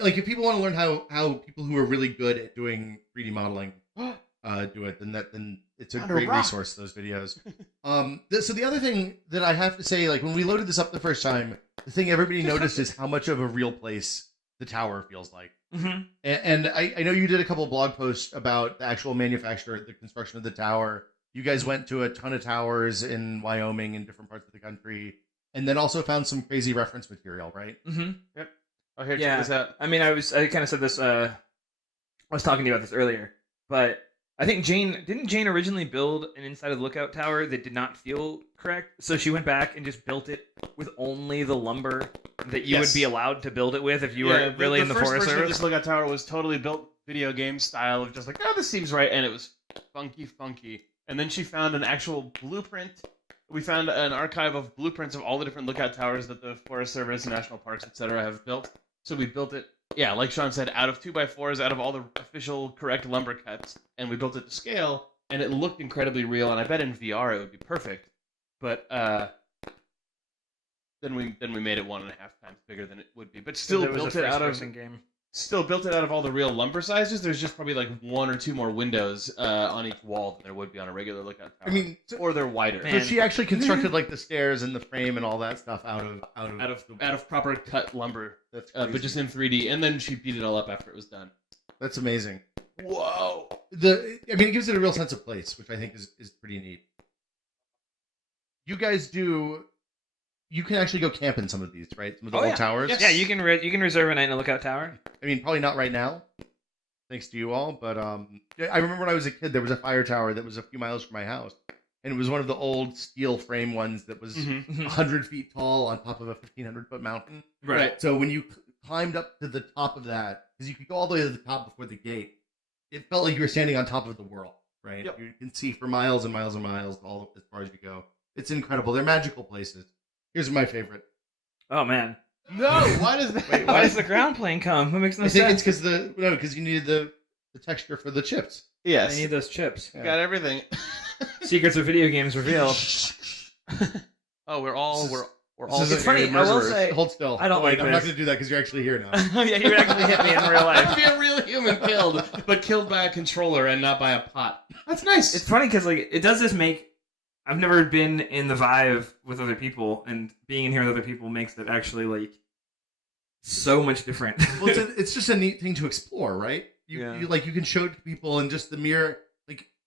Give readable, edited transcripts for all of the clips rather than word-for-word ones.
Like if people want to learn how people who are really good at doing 3D modeling do it, then it's a great resource. Those videos. So the other thing that I have to say, like when we loaded this up the first time, the thing everybody noticed is how much of a real place the tower feels like. Mm-hmm. And I know you did a couple of blog posts about the actual manufacture, the construction of the tower. You guys went to a ton of towers in Wyoming and different parts of the country, and then also found some crazy reference material, right? Mm-hmm. Yep. Oh, here, check this out. I mean, I kind of said this. I was talking to you about this earlier, but I think didn't Jane originally build an inside of the lookout tower that did not feel correct? So she went back and just built it with only the lumber that you would be allowed to build it with if you were really in the Forest first version Service. of this lookout tower was totally built video game style of just like, oh, this seems right, and it was funky. And then she found an actual blueprint. We found an archive of blueprints of all the different lookout towers that the Forest Service, national parks, etc. have built. So we built it, like Sean said, out of 2x4s, out of all the official correct lumber cuts, and we built it to scale, and it looked incredibly real, and I bet in VR it would be perfect. But then we made it 1.5 times bigger than it would be, but still built it out of all the real lumber sizes. There's just probably like 1 or 2 more windows on each wall than there would be on a regular lookout tower. I mean, or they're wider. So she actually constructed like the stairs and the frame and all that stuff out of proper cut lumber. That's but just in 3D, and then she beat it all up after it was done. That's amazing. Whoa! It gives it a real sense of place, which I think is pretty neat. You guys do. You can actually go camp in some of these, right? Some of the old towers. Yes. Yeah, you can reserve a night in a lookout tower. I mean, probably not right now, thanks to you all. But I remember when I was a kid, there was a fire tower that was a few miles from my house, and it was one of the old steel frame ones that was 100 feet tall on top of a 1,500-foot mountain. Right. So when you climbed up to the top of that, because you could go all the way to the top before the gate, it felt like you were standing on top of the world. Right. Yep. You can see for miles and miles and miles, all as far as you go. It's incredible. They're magical places. Here's my favorite. Oh man! No, why does that? Wait, why does the ground plane come? That makes no sense. I think it's because you needed the texture for the chips. Yes, I need those chips. Yeah. Got everything. Secrets of video games revealed. Oh, we're all. It's funny. I will say, hold still. I don't like I'm this. not going to do that because you're actually here now. Yeah, you actually hit me in real life. Be a real human killed, but killed by a controller and not by a pot. That's nice. It's funny because it does this make. I've never been in the Vive with other people, and being in here with other people makes it actually so much different. Well, it's just a neat thing to explore, right? You can show it to people, and just the mere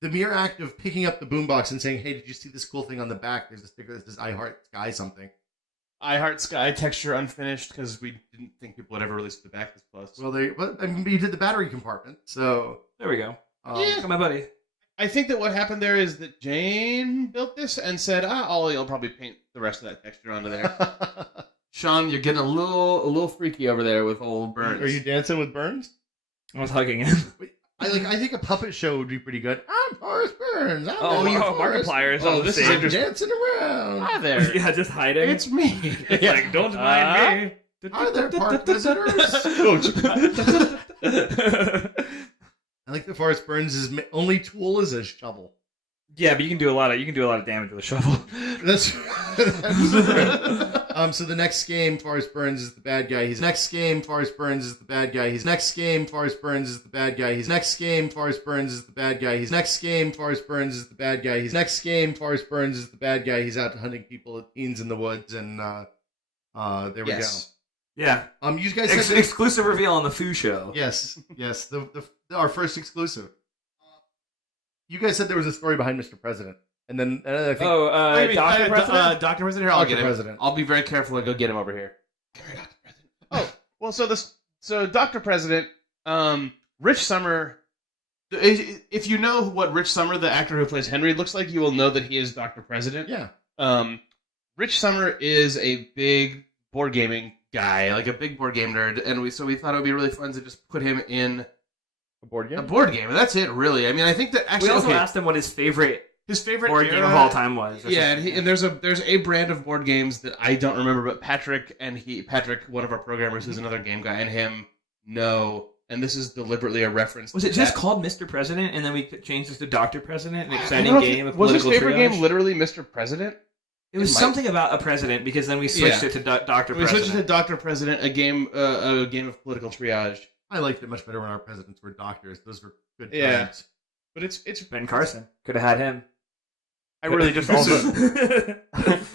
act of picking up the boombox and saying, "Hey, did you see this cool thing on the back? There's a sticker that says I Heart Sky something." I Heart Sky texture unfinished because we didn't think people would ever release the back this close. Well, you did the battery compartment, so there we go. Yeah. Come on, buddy. I think that what happened there is that Jane built this and said, Ollie will probably paint the rest of that texture onto there. Sean, you're getting a little freaky over there with old Burns. Are you dancing with Burns? I was hugging him. I think a puppet show would be pretty good. I'm Forrest Burns. Markiplier. Oh, this is interesting. Dancing around. Hi there. Yeah, just hiding. It's me. It's like, don't mind me. Hi there, park visitors. I like that Forrest Burns' only tool is a shovel. Yeah, but you can do a lot of damage with a shovel. That's so the next game, Forrest Burns is the bad guy. Next game, Forrest Burns is the bad guy. Next game, Forrest Burns is the bad guy. Next game, Forrest Burns is the bad guy. Next game, Forrest Burns is the bad guy. Next game, Forrest Burns is the bad guy. He's out hunting people, teens in the woods, and there we go. Yeah. You guys said exclusive reveal on the FOO Show. Yes. Our first exclusive. You guys said there was a story behind Mr. President, and then I think. Dr. President. Dr. President. Here, I'll get him. President. I'll be very careful and go get him over here. Dr. President. Oh, well, so Dr. President, Rich Sommer. If you know what Rich Sommer, the actor who plays Henry, looks like, you will know that he is Dr. President. Yeah. Rich Sommer is a big board gaming guy, like a big board game nerd, and we thought it would be really fun to just put him in a board game. And that's it, really. I mean, I think that actually we also asked him what his favorite board game of all time was. Yeah, and there's a brand of board games that I don't remember, but Patrick, one of our programmers, who's another game guy, and him know. And this is deliberately a reference. Was it just called Mr. President, and then we changed this to Dr. President? An exciting game. Was his favorite game literally Mr. President? It was something about a president because then we switched it to Dr. We switched President. it to Dr. President, a game of political triage. I liked it much better when our presidents were doctors. Those were good Yeah. times. But it's Ben Carson. Could have had him. I really just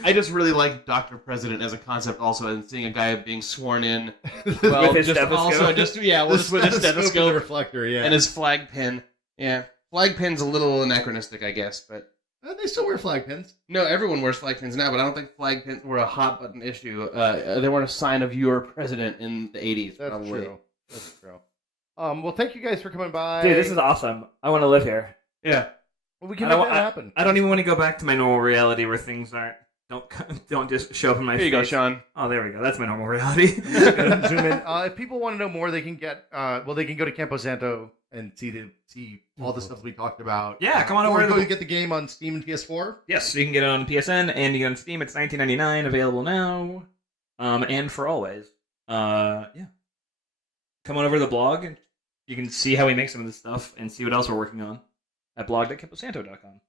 I just really like Dr. President as a concept also, and seeing a guy being sworn in. Well, With his just stethoscope? also just with his and the stethoscope reflector, yeah. and his flag pin. Yeah, flag pin's a little anachronistic, I guess, but They still wear flag pins. no, everyone wears flag pins now. But I don't think flag pins were a hot button issue. They weren't a sign of your president in the '80s. That's probably. true. That's true. Well, thank you guys for coming by. Dude, this is awesome. I want to live here. Yeah. Well, we can I make don't- that happen. I don't even want to go back to my normal reality where things aren't don't just show up in my Here you face. go, Sean. Oh, there we go. That's my normal reality. Zoom in. If people want to know more, they can get. They can go to Camposanto and see all the stuff we talked about. Yeah, come on or over go to to get the game on Steam and PS4. Yes, you can get it on PSN and you get it on Steam. It's $19.99, available now, and for always. Yeah. Come on over to the blog and you can see how we make some of this stuff and see what else we're working on at blog.camposanto.com.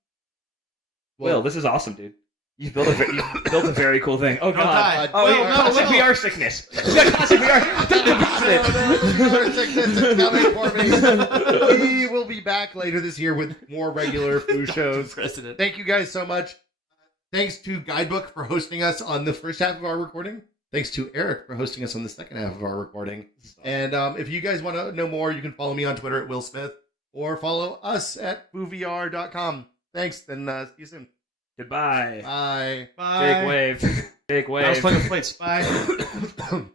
Will, this is awesome, dude. You've built a very cool thing. Oh god! die. Oh, No, yeah, no, classic no. VR sickness. We got classic VR. Coming for me. We will be back later this year with more regular FOO shows. President. Thank you guys so much. Thanks to Guidebook for hosting us on the first half of our recording. Thanks to Eric for hosting us on the second half of our recording. And if you guys want to know more, you can follow me on Twitter at Will Smith or follow us at FooVR.com. Thanks, and see you soon. Goodbye. Bye. Bye. Big wave. Big wave. I was playing with plates. Bye.